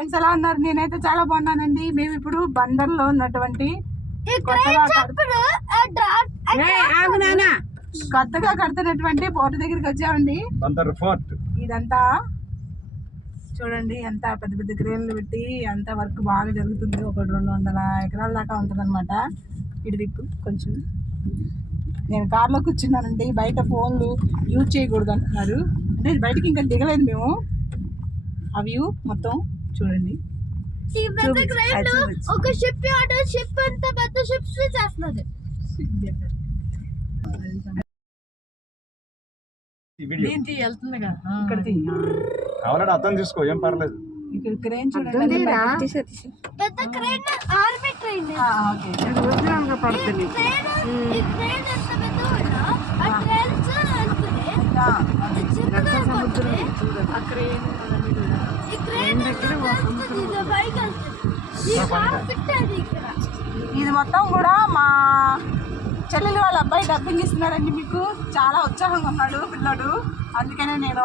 Friends ఎలా ఉన్నారు? నేనైతే చాలా బాగున్నానండి. మేము ఇప్పుడు బందర్లో ఉన్నటువంటి కొత్తగా కడుతున్నటువంటి పోర్ట్ దగ్గరికి వచ్చామండి. బందర్ ఫోర్ట్. ఇదంతా చూడండి, ఎంత పెద్ద పెద్ద క్రేన్లు పెట్టి అంత వర్క్ బాగా జరుగుతుంది. ఒక 200 ఎకరాల దాకా ఉంటుంది అనమాట. ఇటు దిక్కు కొంచెం నేను కార్లో కూర్చున్నానండి. బయట ఫోన్లు యూజ్ చేయకూడదు అంటున్నారు. అంటే బయటకి ఇంకా దిగలేదు మేము. ఆ వ్యూ మొత్తం చూడండి. ఒక షిప్ షిప్ అంత పెద్ద షిప్స్ చేస్తున్నారు. కావాలంటే అర్థం తీసుకో, ఏం పర్లేదు. ఇక్కడ క్రేన్ చూడండి, పెద్ద క్రేన్, ఆర్మీ ట్రైన్. ఇది మొత్తం కూడా మా చెల్లెలు వాళ్ళ అబ్బాయి డబ్బింగ్ ఇస్తున్నారండి. మీకు చాలా ఉత్సాహంగా ఉన్నాడు పిల్లడు. అందుకనే నేను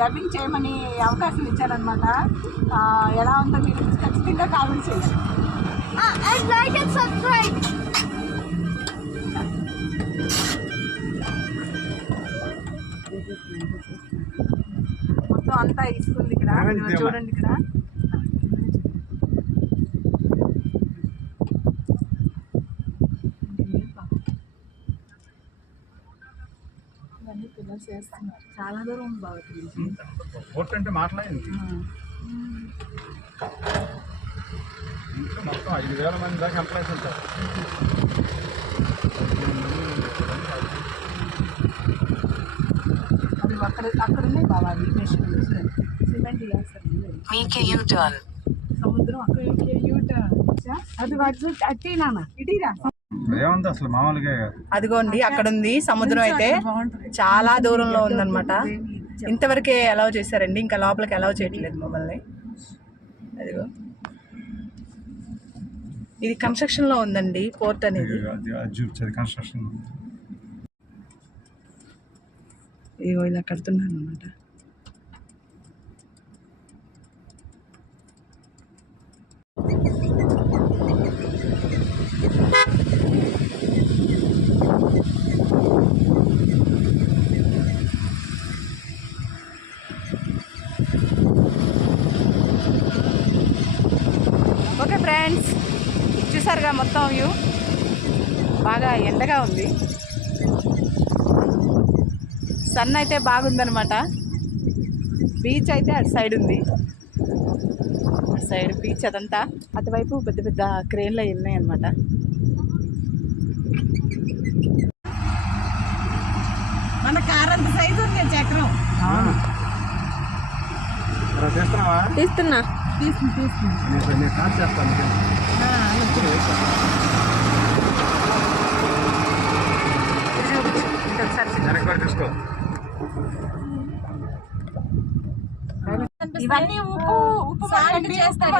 డబ్బింగ్ చేయమని అవకాశం ఇచ్చానమాట. ఎలా ఉందో మీరు ఖచ్చితంగా కామెంట్ చేయండి. మొత్తం అంతా ఇసుకుంది ఇక్కడ చూడండి. ఇక్కడ పిల్లలు చేస్తున్నారు. చాలా దూరం ఉంది బాగా. పోర్ట్ అంటే మాట్లాడింది మొత్తం 5,000 మంది దాకా ఎంప్లాయీస్ ఉంటారు. అది అక్కడ ఉన్నాయి బాబా. అది సిమెంట్ వేస్తారు. సముద్రం అక్కడ అది అట్టినా ఇటీరా. ఏముంది అసలు మామూలుగా. అదిగోండి అక్కడ ఉంది సముద్రం. అయితే చాలా దూరంలో ఉందన్నమాట. ఇంతవరకే అలౌ చేశారండి, ఇంకా లోపలికి అలౌ చేయట్లేదు మమ్మల్ని. అదిగో ఇది కన్స్ట్రక్షన్ లో ఉందండి పోర్ట్ అనేది. కన్స్ట్రక్షన్ ఇదిగో ఇలా కడుతున్నాను అన్నమాట. ఓకే ఫ్రెండ్స్, చూసారుగా మొత్తం వ్యూ. బాగా ఎండగా ఉంది. సన్ అయితే బాగుందనమాట. బీచ్ అయితే అటు సైడ్ ఉంది. అటు సైడ్ బీచ్ అదంతా. అటువైపు పెద్ద పెద్ద క్రేన్లు ఉన్నాయి అన్నమాట. మన కార్ అంత సైజు ఉంది చక్రం. తీస్తున్నా. ఇవన్నీ ఉప్పు చేస్తారు.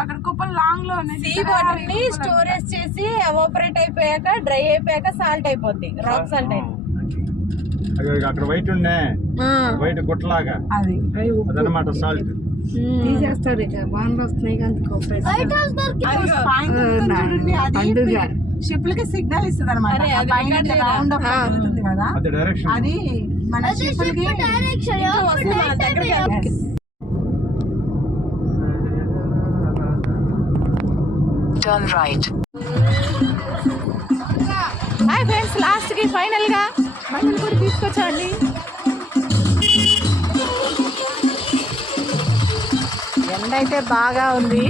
అక్కడ కుప్పలు లాంగ్ లో ఉన్నాయి. సీ వాటర్ ని స్టోరేజ్ చేసి ఎవాపరేట్ అయిపోయాక డ్రై అయిపోయాక సాల్ట్ అయిపోద్ది. రాక్ సాల్ట్ అయిపోయింది. అక్కడ వైట్ ఉండే వైట్ గుట్టలాగా అదనమాట సాల్ట్ తీసేస్తారు. ఇక బాండ్లు వస్తున్నాయి కానీ షిప్లకి సిగ్నల్ ఇస్తుంది అనమాట. అది మన షిప్లకి హాయ్ ఫ్రెండ్స్, లాస్ట్ కి ఫైనల్ గా మమ్మల్ని కూడా తీసుకొచ్చండి. ఎండ అయితే బాగా ఉంది.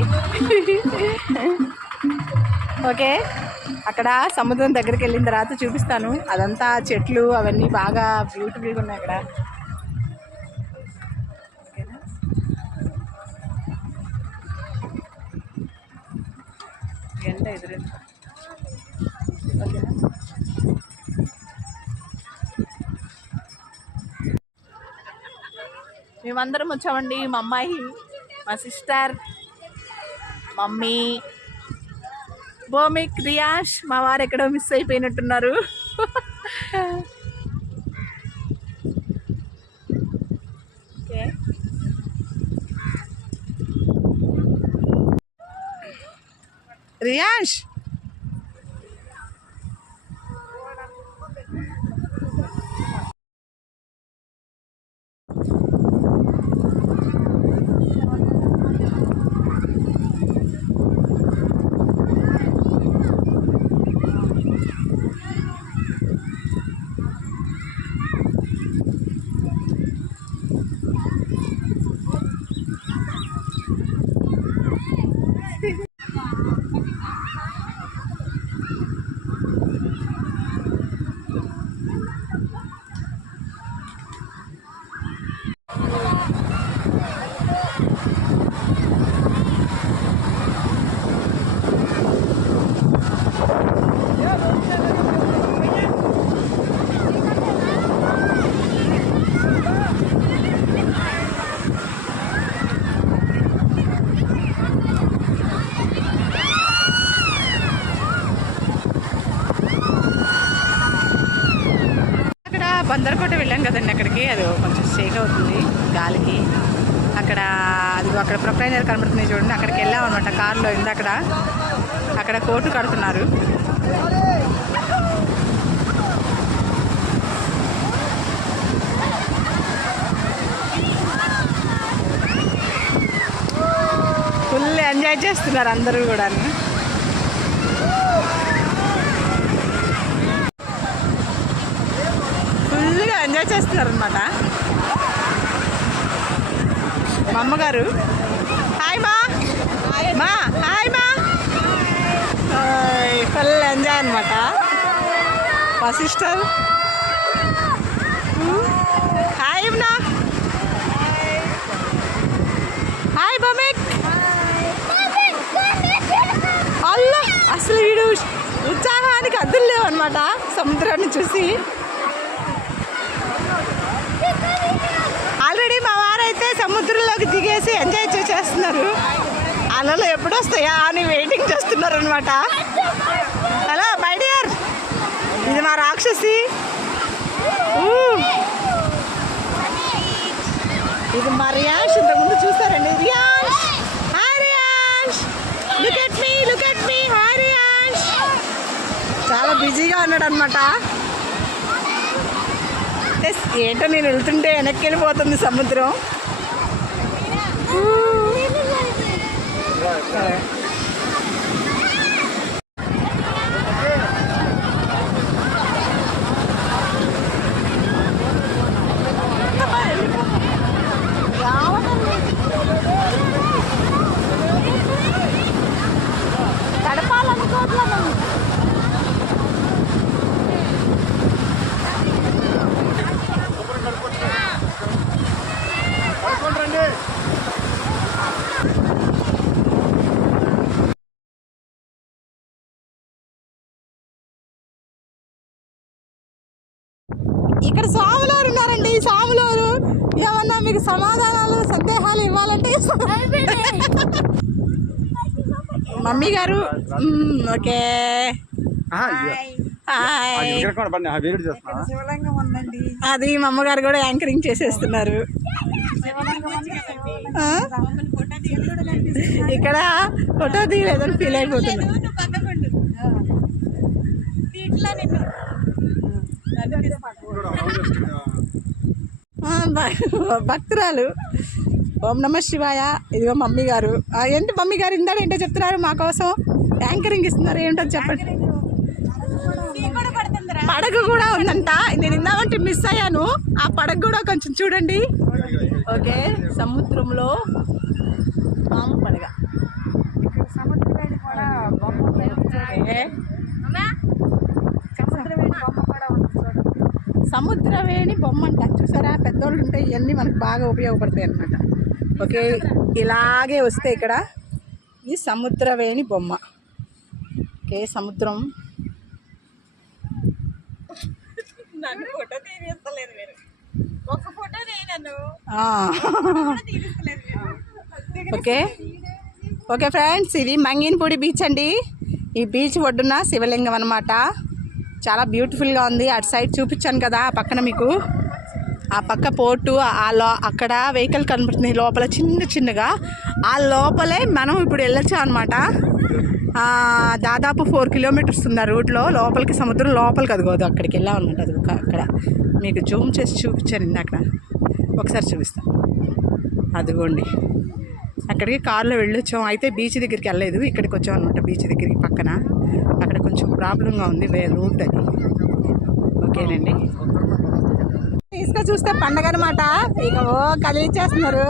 ఓకే, అక్కడ సముద్రం దగ్గరికి వెళ్ళిన తర్వాత చూపిస్తాను. అదంతా చెట్లు అవన్నీ బాగా బ్యూటిఫుల్గా ఉన్నాయి అక్కడ. ఓకేనా, ఎండ ఎదురైంది. ఓకేనా, మేమందరం వచ్చామండి. మా అమ్మాయి, మా సిస్టర్, మమ్మీ, భౌమిక్, రియాష్. మా వారు ఎక్కడో మిస్ అయిపోయినట్టున్నారు. ఓకే, రియాష్ బందర్కోట వెళ్ళాం కదండి అక్కడికి. అది కొంచెం షేక్ అవుతుంది గాలికి. అక్కడ అది అక్కడ ప్రొక్లైనర్ కనబడుతుంది చూడండి, అక్కడికి వెళ్ళాం అనమాట కారులో. ఇందక్కడ అక్కడ కోర్టు కడుతున్నారు. ఫుల్ ఎంజాయ్ చేస్తున్నారు అందరూ కూడా. ఫుల్గా ఎంజాయ్ చేస్తున్నారు అనమాట. మా అమ్మగారు హాయ్ మా మా హాయ్ మా ఫుల్ ఎంజాయ్ అనమాట. మా సిస్టర్ హాయ్ నా హాయ్ బమిక్. అల్లా అసలు వీడు ఉత్సాహానికి అద్దులు లేవు అనమాట సముద్రాన్ని చూసి. ఆల్రెడీ మా వారైతే సముద్రంలోకి దిగేసి ఎంజాయ్ చేస్తున్నారు. అలలో ఎప్పుడు వస్తాయా అని వెయిటింగ్ చేస్తున్నారు అనమాట. హలో మై డియర్, ఇది మా రాక్షసి. ఇది మా రియాష్. ఇంతకుముందు చూస్తారండి Riyash. Hi Riyash, look at me hi Riyash. చాలా బిజీగా ఉన్నాడు అనమాట. ఏంటో నేను వెళ్తుంటే వెనక్కి వెళ్ళిపోతుంది సముద్రం. గడపాలనుకోవట్లేదు. ఇక్కడ స్వాములారు ఉన్నారండి. స్వాములారు ఏమన్నా మీకు సమాధానాలు సందేహాలు ఇవ్వాలంటే మమ్మీ గారు. ఓకే అది మా అమ్మగారు కూడా యాంకరింగ్ చేసేస్తున్నారు. ఇక్కడ ఫోటో తీయలేదని ఫీల్ అయిపోతున్నా. భక్తురాలు. ఓం నమ శివాయ. ఇదిగో మమ్మీ గారు. ఏంటి మమ్మీ గారు ఇందాక ఏంటో చెప్తున్నారు మా కోసం, యాంకరింగ్ ఇస్తున్నారు. ఏంటో చెప్పండి. పడగ కూడా ఉందంట. నేను ఇందామంటే మిస్ అయ్యాను. ఆ పడగ కూడా కొంచెం చూడండి. ఓకే, సముద్రంలో పాము పడగ. సముద్రవేణి బొమ్మ అంట. చూసారా, పెద్దోళ్ళు ఉంటే ఇవన్నీ మనకు బాగా ఉపయోగపడతాయి అన్నమాట. ఓకే, ఇలాగే వస్తే ఇక్కడ ఈ సముద్రవేణి బొమ్మ. ఓకే, సముద్రం. ఓకే ఓకే ఫ్రెండ్స్, ఇది మంగినపూడి బీచ్ అండి. ఈ బీచ్ ఒడ్డున శివలింగం అనమాట. చాలా బ్యూటిఫుల్గా ఉంది. అటు సైడ్ చూపించాను కదా ఆ పక్కన మీకు, ఆ పక్క పోర్టు. అక్కడ వెహికల్ కనబడుతుంది లోపల చిన్నగా. ఆ లోపలే మనం ఇప్పుడు వెళ్ళొచ్చు అనమాట. దాదాపు 4 కిలోమీటర్స్ ఉంది ఆ రూట్లో. లోపలికి సముద్రం లోపలికి అదిగోదు, అక్కడికి వెళ్ళామన్నమాట. అది అక్కడ మీకు జూమ్ చేసి చూపించాను ఇందాక, ఒకసారి చూపిస్తాను. అదిగోండి అక్కడికి కారులో వెళ్ళొచ్చాం. అయితే బీచ్ దగ్గరికి వెళ్ళలేదు, ఇక్కడికి వచ్చాం అనమాట. బీచ్ దగ్గరికి పక్కన అక్కడ కొంచెం ప్రాబ్లంగా ఉంది రూట్ అది. ఓకేనండి, తీసుకొని చూస్తే పండగ అనమాట. ఇక కదిలిచ్చేస్తున్నారు.